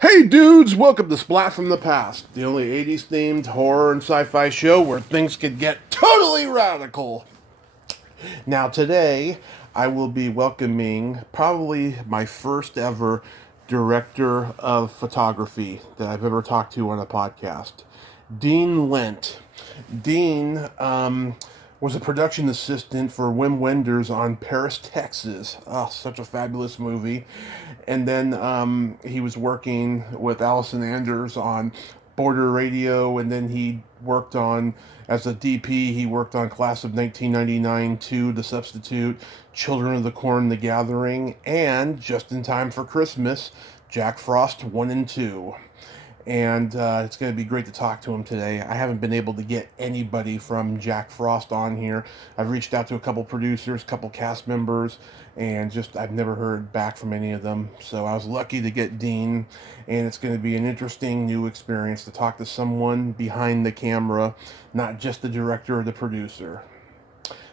Hey dudes, welcome to Splat from the Past, the only 80s themed horror and sci-fi show where things could get totally radical. Now today, I will be welcoming probably my first ever director of photography that I've ever talked to on a podcast, Dean Lent. Dean was a production assistant for Wim Wenders on Paris, Texas. Oh, such a fabulous movie. And then he was working with Allison Anders on Border Radio, and then he worked on, as a DP, he worked on Class of 1999, 2, The Substitute, Children of the Corn, The Gathering, and Just in Time for Christmas, Jack Frost 1 and 2. And it's going to be great to talk to him today. I haven't been able to get anybody from Jack Frost on here. I've reached out to a couple producers, a couple cast members, and just I've never heard back from any of them. So I was lucky to get Dean, and it's going to be an interesting new experience to talk to someone behind the camera, not just the director or the producer.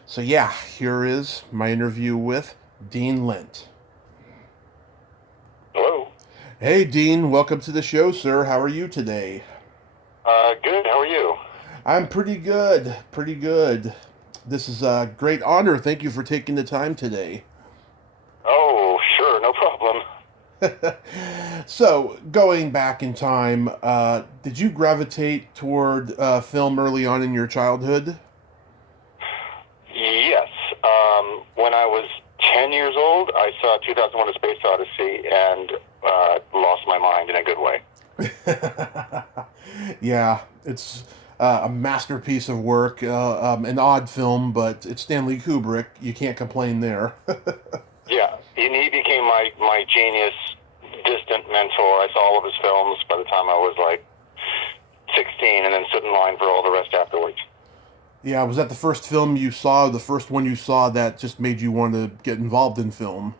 So yeah, here is my interview with Dean Lent. Hello. Hey, Dean, welcome to the show, sir. How are you today? Good. How are you? I'm pretty good, pretty good. This is a great honor. Thank you for taking the time today. Oh, sure. No problem. So, going back in time, did you gravitate toward film early on in your childhood? Yes. When I was 10 years old, I saw 2001: A Space Odyssey and lost my mind in a good way. Yeah, it's a masterpiece of work, an odd film, but it's Stanley Kubrick. You can't complain there. Yeah. He became my genius, distant mentor. I saw all of his films by the time I was like 16 and then stood in line for all the rest afterwards. Yeah, was that the first film you saw, the first one you saw that just made you want to get involved in film?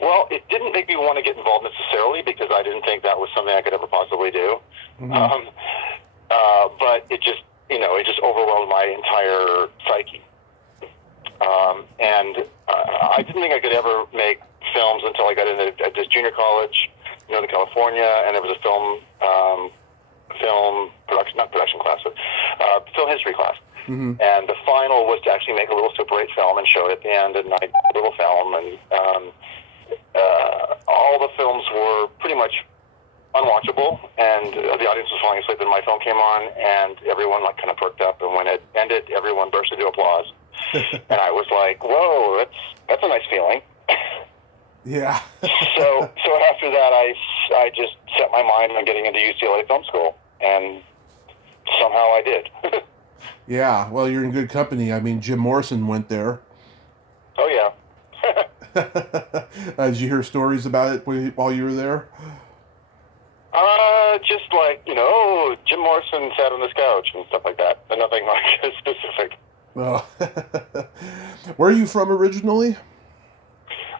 Well, it didn't make me want to get involved necessarily because I didn't think that was something I could ever possibly do. Mm-hmm. But it just, it just overwhelmed my entire psyche. And I didn't think I could ever make films until I got into this junior college, Northern California, and there was a film production, not production class, but film history class. Mm-hmm. And the final was to actually make a little Super 8 film and show it at the end, and I did a little film, and all the films were pretty much unwatchable, and the audience was falling asleep, and my film came on, and everyone kind of perked up, and when it ended, everyone burst into applause. And I was like, whoa, that's a nice feeling. Yeah. So after that, I just set my mind on getting into UCLA Film School, and somehow I did. Yeah, well, you're in good company. I mean, Jim Morrison went there. Oh, yeah. Did you hear stories about it while you were there? Just Jim Morrison sat on this couch and stuff like that, but nothing like specific. Oh. Where are you from originally?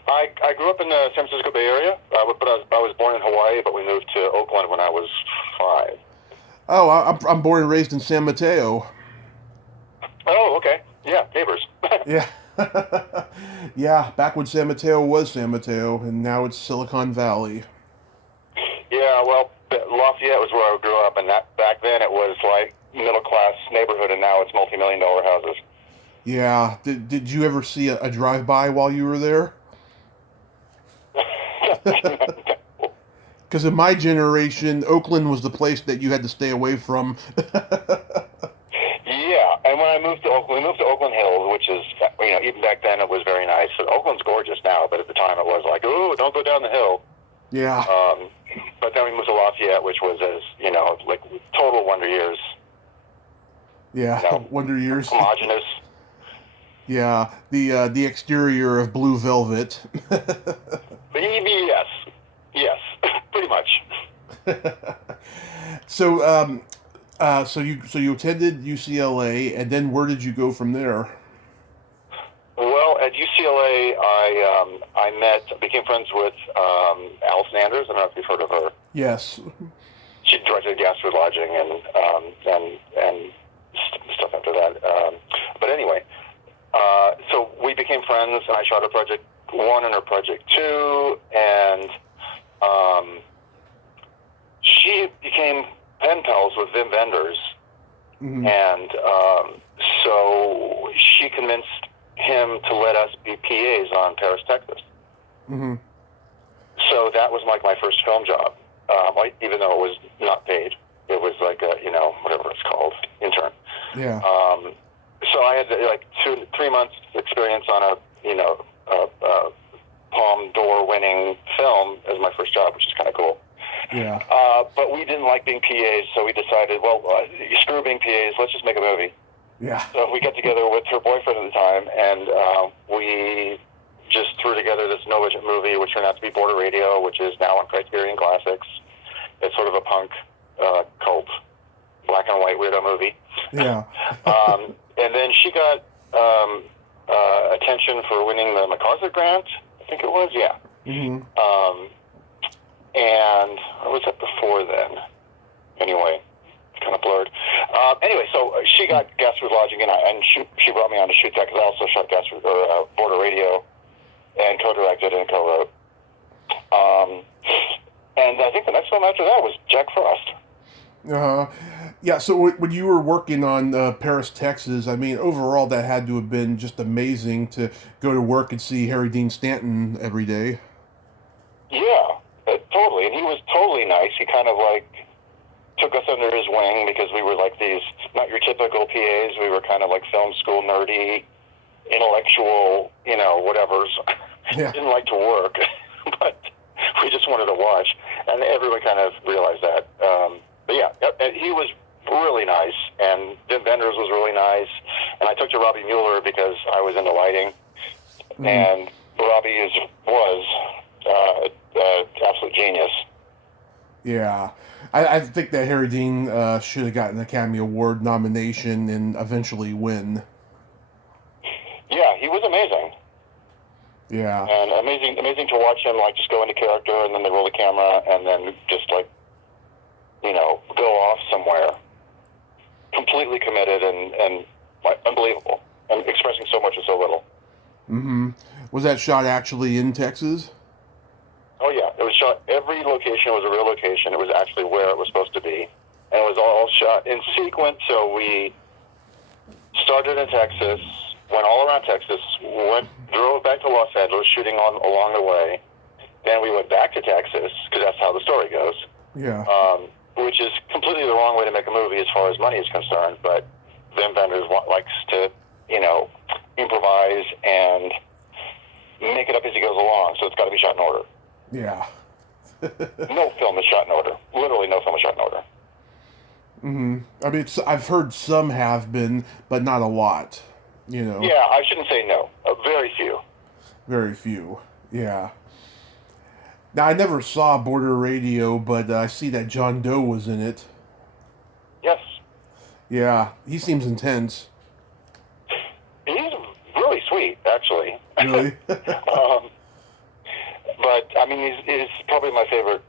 I grew up in the San Francisco Bay Area, but I was born in Hawaii, but we moved to Oakland when I was 5. Oh, I'm born and raised in San Mateo. Oh, okay. Yeah, neighbors. Yeah. Yeah, back when San Mateo was San Mateo, and now it's Silicon Valley. Yeah, well, Lafayette was where I grew up, and back then it was like middle-class neighborhood, and now it's multi-million-dollar houses. Yeah. Did you ever see a drive-by while you were there? Because in my generation, Oakland was the place that you had to stay away from. Yeah, and when we moved to Oakland Hills, which is, even back then it was very nice. So Oakland's gorgeous now, but at the time it was like, oh, don't go down the hill. Yeah. But then we moved to Lafayette, which was like total Wonder Years. Yeah, Wonder Years. Homogeneous. Yeah, the exterior of Blue Velvet. Yes, pretty much. So you attended UCLA, and then where did you go from there? Well, at UCLA, I became friends with Allison Anders. I don't know if you've heard of her. Yes. She directed Gaspard Lodging and stuff after that. But anyway, so we became friends, and I shot her project 1 and her project 2, and films with Wim Wenders, and so she convinced him to let us be PAs on Paris, Texas. So that was like my first film job, even though it was not paid. It was like a, whatever it's called, intern. Yeah. So I had like 3 months experience on a Palme d'Or winning film as my first job, which is kind of cool. Yeah. But we didn't like being PAs, so we decided, screw being PAs, let's just make a movie. Yeah. So we got together with her boyfriend at the time, and we just threw together this no-budget movie, which turned out to be Border Radio, which is now on Criterion Classics. It's sort of a punk cult, black and white weirdo movie. Yeah. And then she got attention for winning the MacArthur Grant, I think it was, yeah. And what was that before then? Anyway, it's kind of blurred. Anyway, so she got Gaspard's Lodging, and she brought me on to shoot that because I also shot Border Radio and co-directed and co-wrote. And I think the next film after that was Jack Frost. Yeah, so when you were working on Paris, Texas, I mean, overall that had to have been just amazing to go to work and see Harry Dean Stanton every day. Yeah, totally. And he was totally nice. He kind of like took us under his wing because we were like these, not your typical PAs. We were kind of like film school nerdy, intellectual, whatevers. Yeah. Didn't like to work, but we just wanted to watch. And everyone kind of realized that. But yeah, he was really nice, and Wim Wenders was really nice. And I took to Robbie Mueller because I was into lighting, and Robbie was absolute genius. Yeah, I think that Harry Dean should have gotten an Academy Award nomination and eventually win. Yeah, he was amazing. Yeah, and amazing to watch him like just go into character, and then they roll the camera, and then just like go off somewhere, completely committed and like unbelievable, and expressing so much with so little. Was that shot actually in Texas? Oh yeah, it was shot. Every location was a real location. It was actually where it was supposed to be, and it was all shot in sequence. So we started in Texas, went all around Texas, drove back to Los Angeles, shooting along the way. Then we went back to Texas because that's how the story goes. Yeah. Which is completely the wrong way to make a movie as far as money is concerned. But Wim Wenders likes to, improvise and make it up as he goes along. So it's got to be shot in order. Yeah. No film is shot in order. Literally no film is shot in order. I mean, I've heard some have been, but not a lot. Yeah, I shouldn't say no. Very few. Very few. Yeah. Now, I never saw Border Radio, but I see that John Doe was in it. Yes. Yeah, he seems intense. He's really sweet, actually. Really? But, I mean, he's probably my favorite,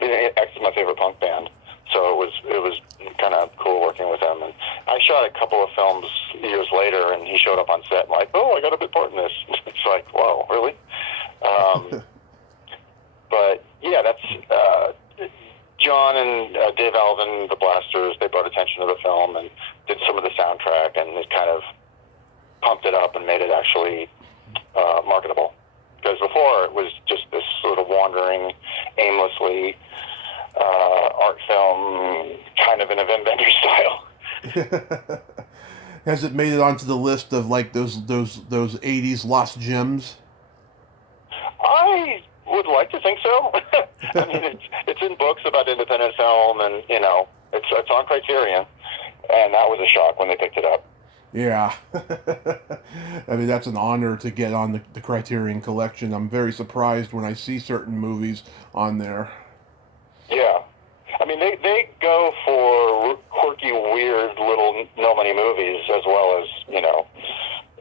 actually my favorite punk band. So it was kind of cool working with him. And I shot a couple of films years later, and he showed up on set and like, oh, I got a bit part in this. It's like, whoa, really? But yeah, that's John and Dave Alvin, the Blasters. They brought attention to the film and did some of the soundtrack, and it kind of pumped it up and made it actually marketable. Because before it was just this sort of wandering, aimlessly art film, kind of in a Wim Wenders style. Has it made it onto the list of like those 80s lost gems? I would like to think so. I mean, it's in books about independent film, and it's on Criterion, and that was a shock when they picked it up. Yeah. I mean, that's an honor to get on the Criterion collection. I'm very surprised when I see certain movies on there. Yeah. I mean, they go for quirky, weird little no-money movies as well as,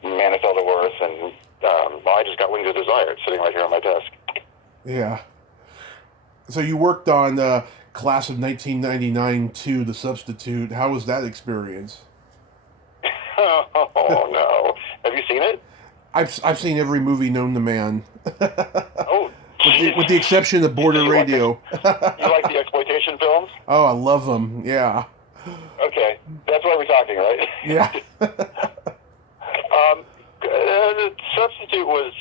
Man of Worth, and I just got Wings of Desire. It's sitting right here on my desk. Yeah. So you worked on Class of 1999 2, The Substitute. How was that experience? Oh, no. Have you seen it? I've seen every movie known to man. Oh, with the exception of Border Radio. You like the exploitation animation films? Oh, I love them. Yeah. Okay, that's why we're talking, right? Yeah. The substitute was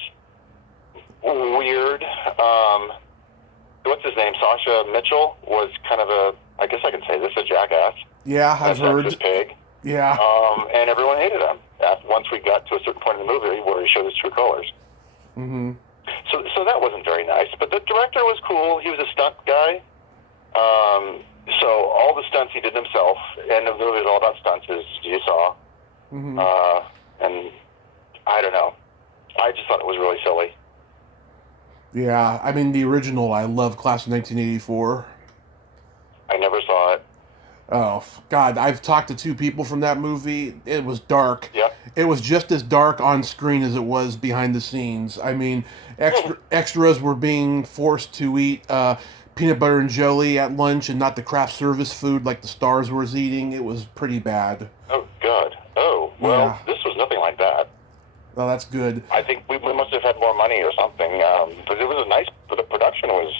weird. What's his name? Sasha Mitchell was kind of I guess I can say this, a jackass. Yeah, I've heard. A sexist pig. Yeah. And everyone hated him. Once we got to a certain point in the movie where he showed his true colors. Mm-hmm. So that wasn't very nice. But the director was cool. He was a stunt guy. So all the stunts he did himself, and the movie is all about stunts, as you saw. Mm-hmm. And I don't know. I just thought it was really silly. Yeah, I mean, the original, I love Class of 1984. I never saw it. Oh, God, I've talked to two people from that movie. It was dark. Yep. It was just as dark on screen as it was behind the scenes. I mean, extras were being forced to eat peanut butter and jelly at lunch and not the craft service food like the stars was eating. It was pretty bad. Oh, God. Oh, well, Yeah. This was nothing like that. Well, that's good. I think we must have had more money or something. But it was the production was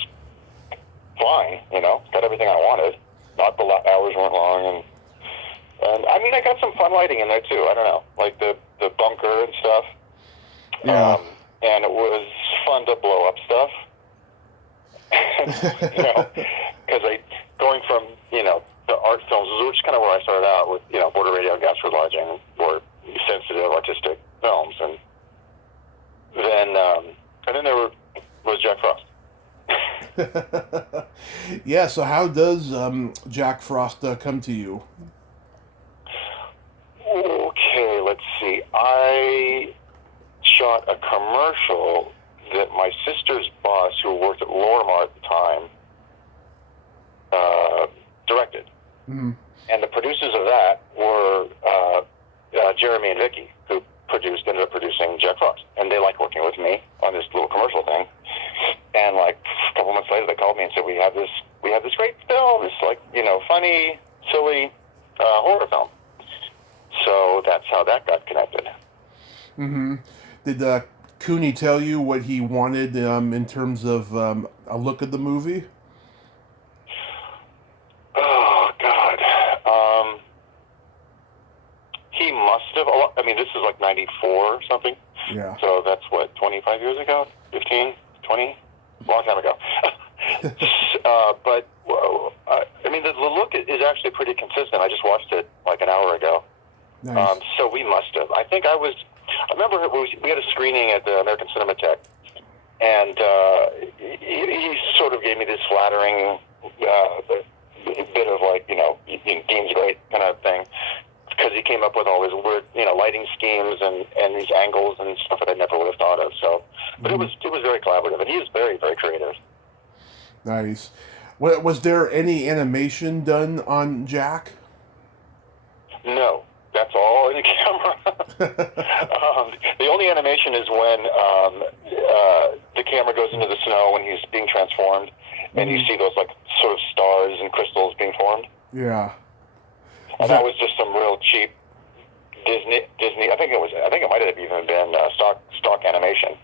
fine, got everything I wanted. Not the hours weren't long, and I mean, I got some fun lighting in there too. I don't know, like the bunker and stuff. Yeah. And it was fun to blow up stuff. Because going from the art films, which is kind of where I started out with Border Radio, Gas for Lodging, more sensitive artistic films, and then there was Jack Frost. Yeah, so how does Jack Frost come to you? Okay, let's see. I shot a commercial that my sister's boss, who worked at Lorimer at the time, directed. Mm-hmm. And the producers of that were Jeremy and Vicky, who ended up producing Jack Frost. And they liked working with me on this little commercial thing. And like a couple months later, they called me and said, we have this great film, this funny, silly horror film. So that's how that got connected. Mm-hmm. Did Cooney tell you what he wanted in terms of a look at the movie? Oh, God. He must have. I mean, this is like 94 or something. Yeah. So that's, 25 years ago? 15? 20? A long time ago. But, I mean, the look is actually pretty consistent. I just watched it like an hour ago. Nice. So we must have. I remember we had a screening at the American Cinematheque, and he sort of gave me this flattering bit of Dean's great kind of thing, because he came up with all his weird, lighting schemes and these angles and stuff that I never would have thought of. So, but Mm-hmm. it was very collaborative, and he is very, very creative. Nice. Was there any animation done on Jack? No, that's all in the camera. The only animation is when the camera goes into the snow when he's being transformed, and you see those sort of stars and crystals being formed. Yeah. And that was just some real cheap Disney. I think it might have even been stock animation.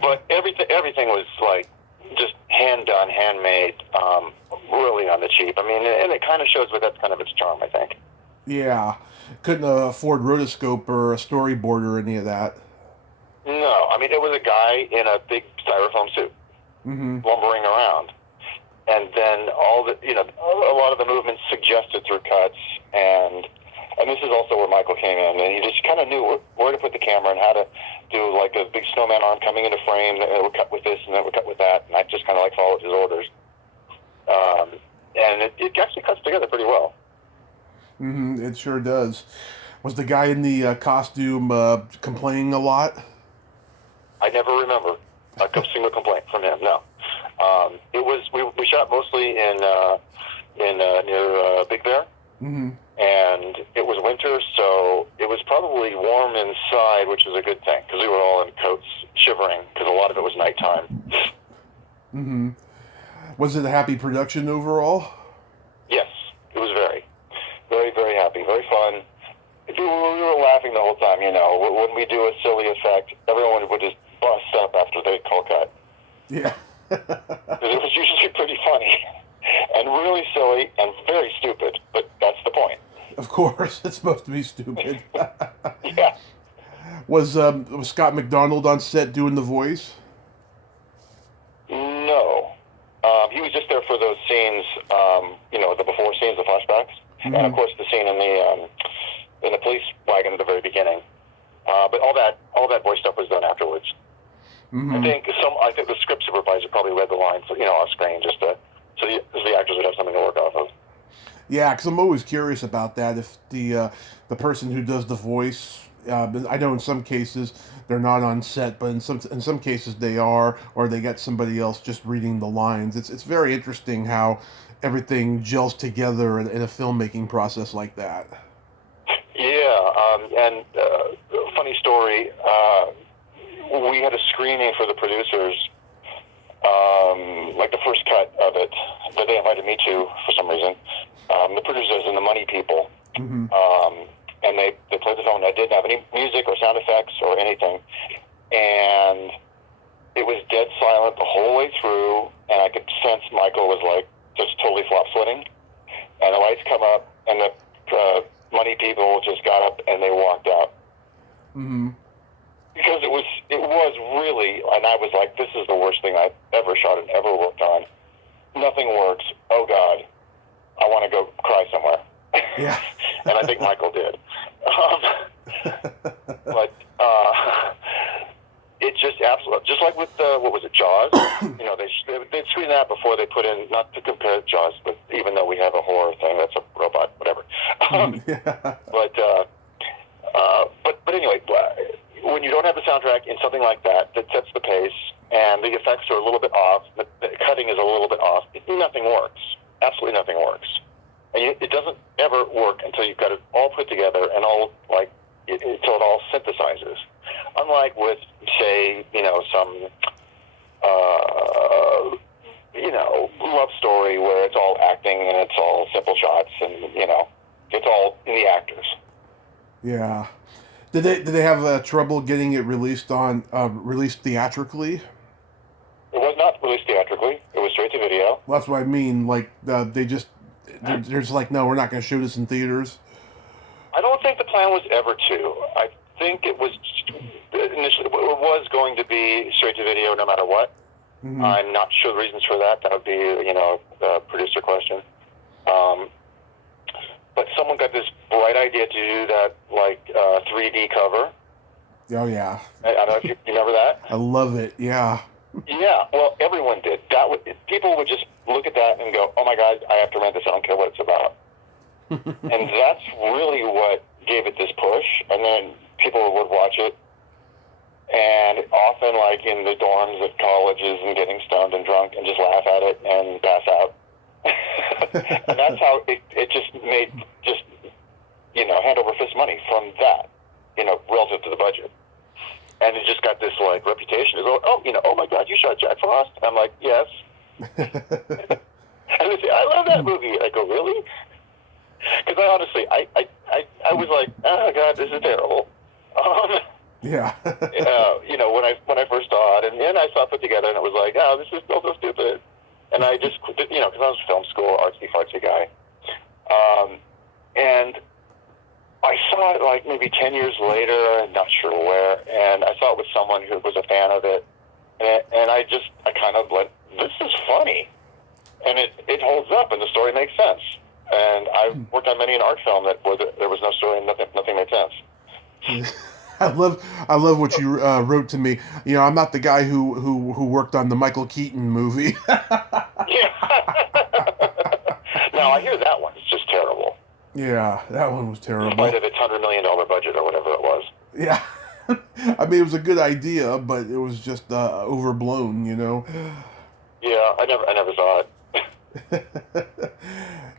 But everything was just hand done, handmade, really on the cheap. I mean, and it kind of shows that's kind of its charm, I think. Yeah. Couldn't afford rotoscope or a storyboard or any of that. No, I mean, it was a guy in a big styrofoam suit, lumbering around. And then a lot of the movements suggested through cuts, and this is also where Michael came in, and he just kind of knew where to put the camera and how to do a big snowman arm coming into frame that would cut with this and that would cut with that, and I just kind of followed his orders. And it actually cuts together pretty well. It sure does. Was the guy in the costume complaining a lot? I never remember a single complaint from him. No, it was we shot mostly in near Big Bear, and it was winter, so it was probably warm inside, which was a good thing because we were all in coats, shivering because a lot of it was nighttime. Was it a happy production overall? Yes, it was very, very, very happy, very fun. We were laughing the whole time. When we do a silly effect, everyone would just bust up after they call cut. Yeah. It was usually pretty funny and really silly and very stupid, but that's the point. Of course, it's supposed to be stupid. Yeah. Was Scott McDonald on set doing the voice? No. He was just there for those scenes, the before scenes, the flashbacks, Mm-hmm. and of course the scene in the police wagon at the very beginning. But all that voice stuff was done afterwards. Mm-hmm. I think the script supervisor probably read the lines, off screen so the actors would have something to work off of. Yeah, because I'm always curious about that. If the person who does the voice, I know in some cases they're not on set, but in some cases they are, or they get somebody else just reading the lines. It's very interesting how everything gels together in a filmmaking process like that. Yeah, and funny story. We had a screening for the producers, like the first cut of it that they invited me to for some reason. The producers and the money people, Mm-hmm. and they played the film. And I didn't have any music or sound effects or anything, and it was dead silent the whole way through. And I could sense Michael was like just totally flop sweating, and the lights come up, and the money people just got up and they walked out. Mm-hmm. Because it was really, and I was like, this is the worst thing I've ever shot and ever worked on. Nothing works. Oh God, I want to go cry somewhere. Yeah. And I think Michael did. But it just absolutely, just like with what was it, Jaws? They'd screen that before they put in, not to compare Jaws, but even though we have a horror thing, that's a robot, whatever. Yeah. But anyway, when you don't have the soundtrack in something like that sets the pace, and the effects are a little bit off, the cutting is a little bit off, nothing works. Absolutely nothing works. And it doesn't ever work until you've got it all put together and all, until it all synthesizes. Unlike with, say, some, love story where it's all acting and it's all simple shots and, it's all in the actors. Yeah. Did they have trouble getting it released theatrically? It was not released theatrically. It was straight to video. Well, that's what I mean. Like they're just like, no, we're not going to show this in theaters. I don't think the plan was ever to. I think it was initially it was going to be straight to video no matter what. Mm-hmm. I'm not sure the reasons for that. That would be a producer question. But someone got this bright idea to do that 3D cover. Oh yeah. I don't know if you remember that. I love it. Yeah. Yeah. Well, everyone did. People would just look at that and go, "Oh my God, I have to rent this. I don't care what it's about." And that's really what gave it this push. And then people would watch it, and often, in the dorms at colleges, and getting stoned and drunk, and just laugh at it and pass out. And that's how it just made hand over fist money from that, relative to the budget. And it just got this reputation as oh my God, you shot Jack Frost? I'm like, yes. And they say, I love that movie. I go, really? Because I honestly, I was like, oh God, this is terrible. Yeah. When I first saw it, and then I saw it put together, and it was like, oh, this is still so stupid. And I just, because I was a film school, artsy-fartsy guy. And I saw it maybe 10 years later, I'm not sure where, and I saw it with someone who was a fan of it. And I kind of went, this is funny. And it holds up, and the story makes sense. And I've worked on many an art film where there was no story and nothing made sense. I love what you wrote to me. I'm not the guy who worked on the Michael Keaton movie. Yeah. No, I hear that one. It's just terrible. Yeah, that one was terrible. In spite of its $100 million budget or whatever it was. Yeah. I mean, it was a good idea, but it was just overblown, Yeah, I never saw it.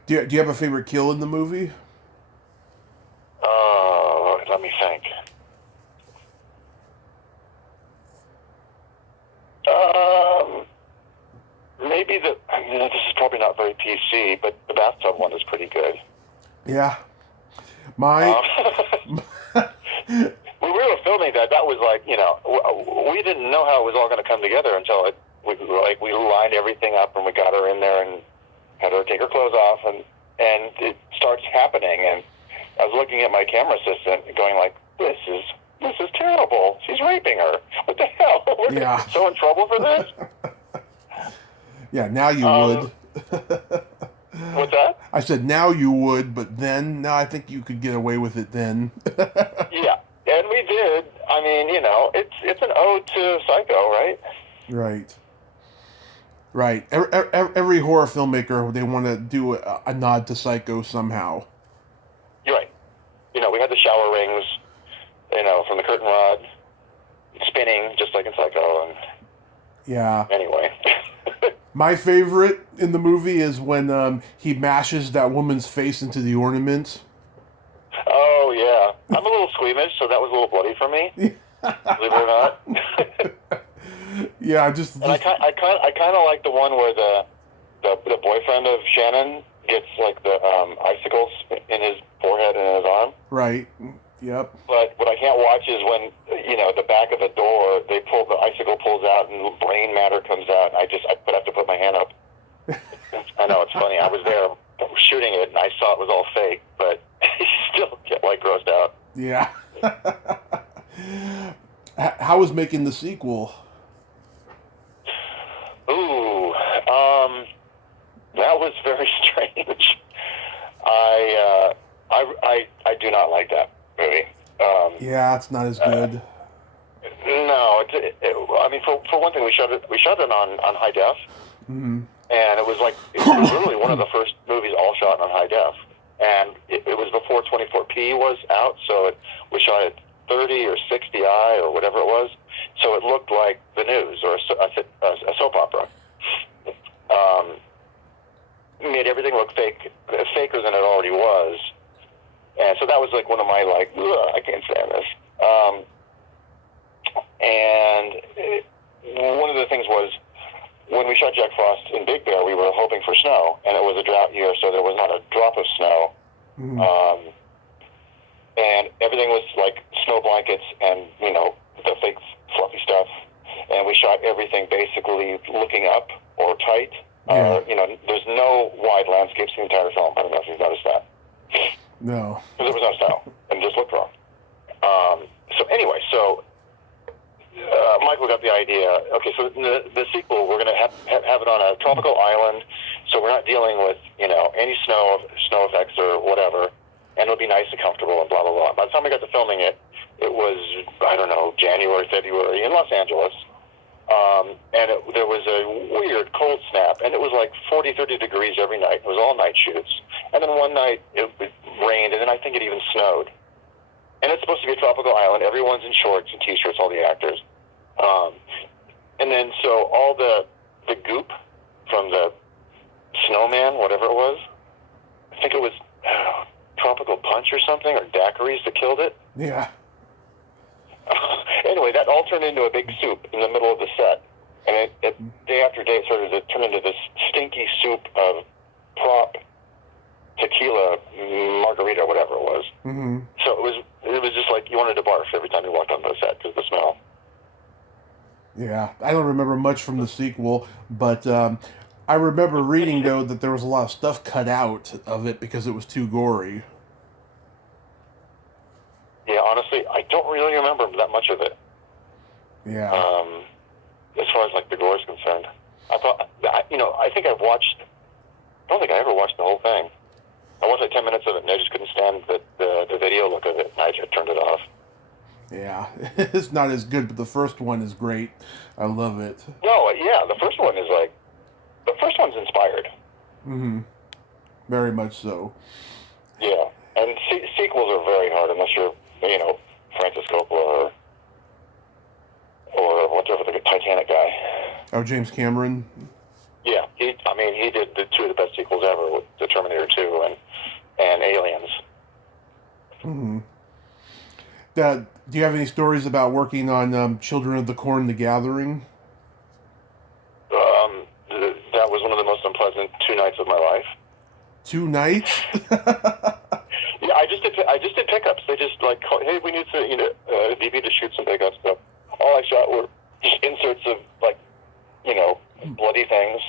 Do you have a favorite kill in the movie? Let me think. Maybe this is probably not very PC, but the bathtub one is pretty good. Yeah. When we were filming that was we didn't know how it was all going to come together until we lined everything up, and we got her in there and had her take her clothes off, and it starts happening, and I was looking at my camera assistant going like, this is terrible. She's raping her. What the hell? We're so in trouble for this? Yeah, now you would. What's that? I said now you would, but then, no, I think you could get away with it then. Yeah, and we did. I mean, it's an ode to Psycho, right? Right. Right. Every horror filmmaker, they want to do a nod to Psycho somehow. You're right. We had the shower rings, from the curtain rod, spinning, just like in Psycho. And yeah. Anyway. My favorite in the movie is when he mashes that woman's face into the ornament. Oh, yeah. I'm a little squeamish, so that was a little bloody for me. Believe it or not. Yeah, And I kind of like the one where the boyfriend of Shannon gets like the icicles in his forehead and in his arm. Right. Yep. But what I can't watch is when the back of the door, the icicle pulls out and brain matter comes out. And I have to put my hand up. I know, it's funny. I was there shooting it and I saw it was all fake, but I still get grossed out. Yeah. How was making the sequel? Ooh, that was very strange. I do not like that movie. Yeah, it's not as good. No, I mean, for one thing, we shot it on high def, Mm-hmm. and it was literally one of the first movies all shot on high def, and it was before 24p was out, so we shot at 30 or 60i or whatever it was, so it looked like the news or a soap opera. Made everything look faker than it already was, and so that was one of my I can't stand this. One of the things was when we shot Jack Frost in Big Bear, we were hoping for snow, and it was a drought year, so there was not a drop of snow. Mm-hmm. And everything was snow blankets and the fake fluffy stuff, and we shot everything basically looking up or tight. Yeah. There's no wide landscapes in the entire film. I don't know if you've noticed that. No. Because there was no snow, and it just looked wrong. So anyway, Michael got the idea. Okay, so the sequel, we're going to have it on a tropical island, so we're not dealing with any snow effects or whatever, and it'll be nice and comfortable and blah blah blah. By the time we got to filming it, it was January, February in Los Angeles. And there was a weird cold snap, and it was 40, 30 degrees every night. It was all night shoots. And then one night it rained, and then I think it even snowed. And it's supposed to be a tropical island. Everyone's in shorts and T-shirts, all the actors. And then so all the goop from the snowman, whatever it was, I think it was tropical punch or something, or daiquiris that killed it. Yeah. Anyway, that all turned into a big soup in the middle of the set. And it day after day it started to turn into this stinky soup of prop tequila margarita, whatever it was. Mm-hmm. So it was just you wanted to barf every time you walked onto the set because of the smell. Yeah, I don't remember much from the sequel, but I remember reading, though, that there was a lot of stuff cut out of it because it was too gory. Yeah, honestly, I don't really remember that much of it. Yeah. As far as the gore is concerned, I thought, I think I've watched. I don't think I ever watched the whole thing. I watched 10 minutes of it, and I just couldn't stand the video look of it, and I just turned it off. Yeah, it's not as good, but the first one is great. I love it. No, yeah, the first one is the first one's inspired. Mm-hmm. Very much so. Yeah, and sequels are very hard unless you're, Francis Coppola or whatever, the Titanic guy. Oh, James Cameron? Yeah, he did two of the best sequels ever with the Terminator 2 and Aliens. Mm-hmm. Do you have any stories about working on Children of the Corn: The Gathering? That was one of the most unpleasant 2 nights of my life. 2 nights? Yeah, I just did pickups. They just hey, we need to DP to shoot some pickups. So all I shot were just inserts of bloody things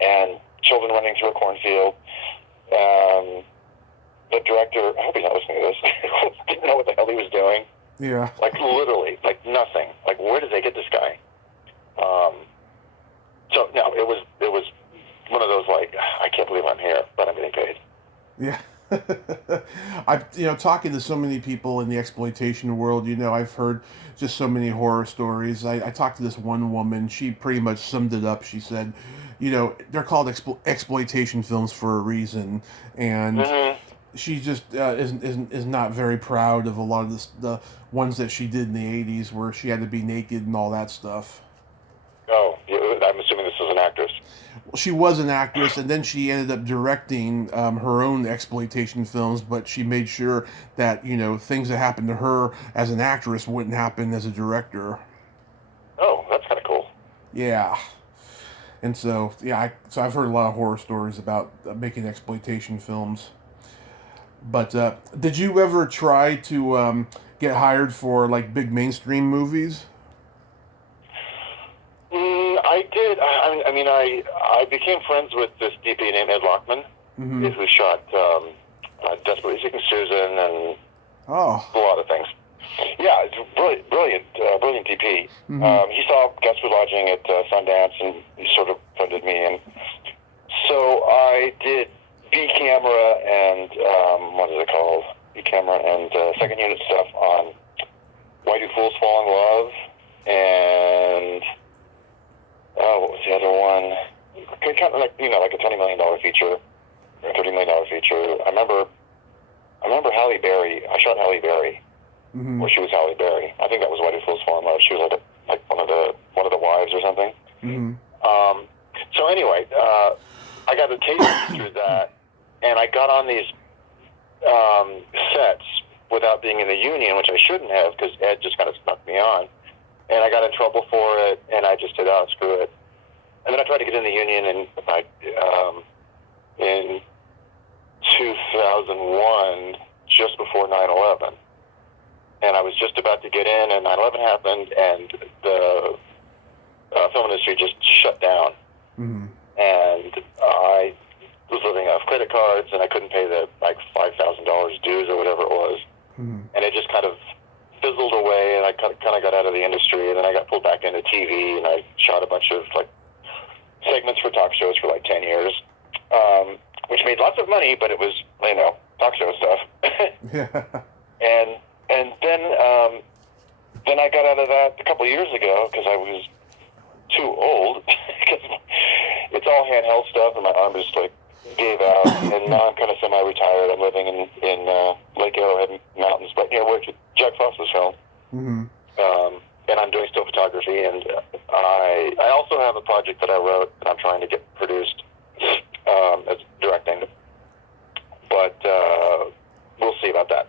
and children running through a cornfield. The director, I hope he's not listening to this, didn't know what the hell he was doing. Yeah. Like, literally, like nothing. Like, where did they get this guy? So, no, it was one of those, like, I can't believe I'm here, but I'm getting paid. Yeah. I've, talking to so many people in the exploitation world, I've heard just so many horror stories. I talked to this one woman. She pretty much summed it up. She said, they're called exploitation films for a reason. And she just is not very proud of a lot of the ones that she did in the 80s where she had to be naked and all that stuff. Oh, I'm assuming this is an actress. Well, she was an actress, and then she ended up directing her own exploitation films, but she made sure that, things that happened to her as an actress wouldn't happen as a director. Oh, that's kind of cool. Yeah. And so, so I've heard a lot of horror stories about making exploitation films. But did you ever try to get hired for, like, big mainstream movies? I did. I became friends with this DP named Ed Lockman, who shot Desperately Seeking Susan and a lot of things. Yeah, it's brilliant DP. He saw Guest with Lodging at Sundance, and he sort of funded me. And so I did B camera and what is it called? B camera and second unit stuff on Why Do Fools Fall in Love and what was the other one? Kind of like like a $20 million feature or $30 million feature. I remember Halle Berry. I shot Halle Berry, where she was Halle Berry. I think that was Why Do Fools Fall in Love. She was like one of the wives or something. So anyway, I got a taste through that, and I got on these sets without being in the union, which I shouldn't have because Ed just kind of snuck me on. And I got in trouble for it, and I just said, "Oh, screw it." And then I tried to get in the union, and in 2001, just before 9/11, and I was just about to get in, and 9/11 happened, and the film industry just shut down, and I was living off credit cards, and I couldn't pay the $5,000 dues or whatever it was, and it just kind of fizzled away, and I kind of got out of the industry, and then I got pulled back into TV, and I shot a bunch of segments for talk shows for 10 years, which made lots of money, but it was talk show stuff. and then I got out of that a couple of years ago because I was too old because it's all handheld stuff, and my arm just gave out, and now I'm kind of semi-retired. I'm living in Lake Arrowhead Mountains, but where Jack Frost was filmed. And I'm doing still photography, and I also have a project that I wrote that I'm trying to get produced as directing, but we'll see about that.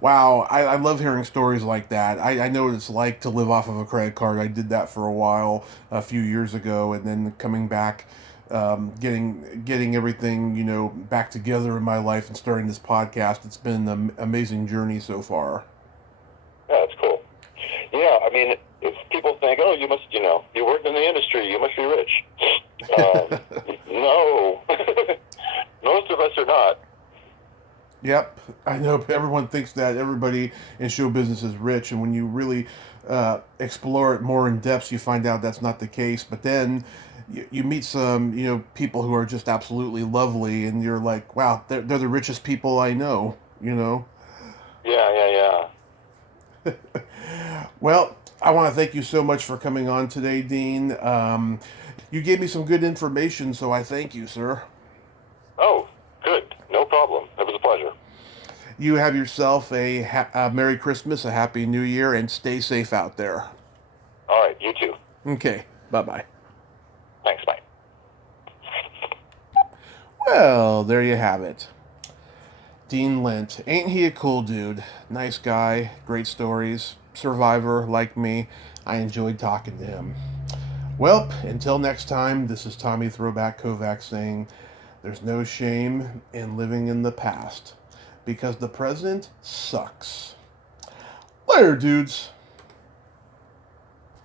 Wow, I love hearing stories like that. I know what it's like to live off of a credit card. I did that for a while a few years ago, and then coming back, getting everything back together in my life and starting this podcast. It's been an amazing journey so far. Yeah, that's cool. Yeah, I mean, if people think, oh, you must, you work in the industry, you must be rich. No, most of us are not. Yep, I know everyone thinks that everybody in show business is rich, and when you really explore it more in depth, you find out that's not the case. But then you meet some, people who are just absolutely lovely, and you're like, wow, they're the richest people I know, Yeah. Well, I want to thank you so much for coming on today, Dean. You gave me some good information, so I thank you, sir. Oh, good. No problem. It was a pleasure. You have yourself a Merry Christmas, a Happy New Year, and stay safe out there. All right, you too. Okay, bye-bye. Thanks, bye. Well, there you have it. Dean Lent. Ain't he a cool dude? Nice guy, great stories, survivor like me. I enjoyed talking to him. Well, until next time, this is Tommy Throwback Kovac saying, there's no shame in living in the past, because the present sucks. Later, dudes.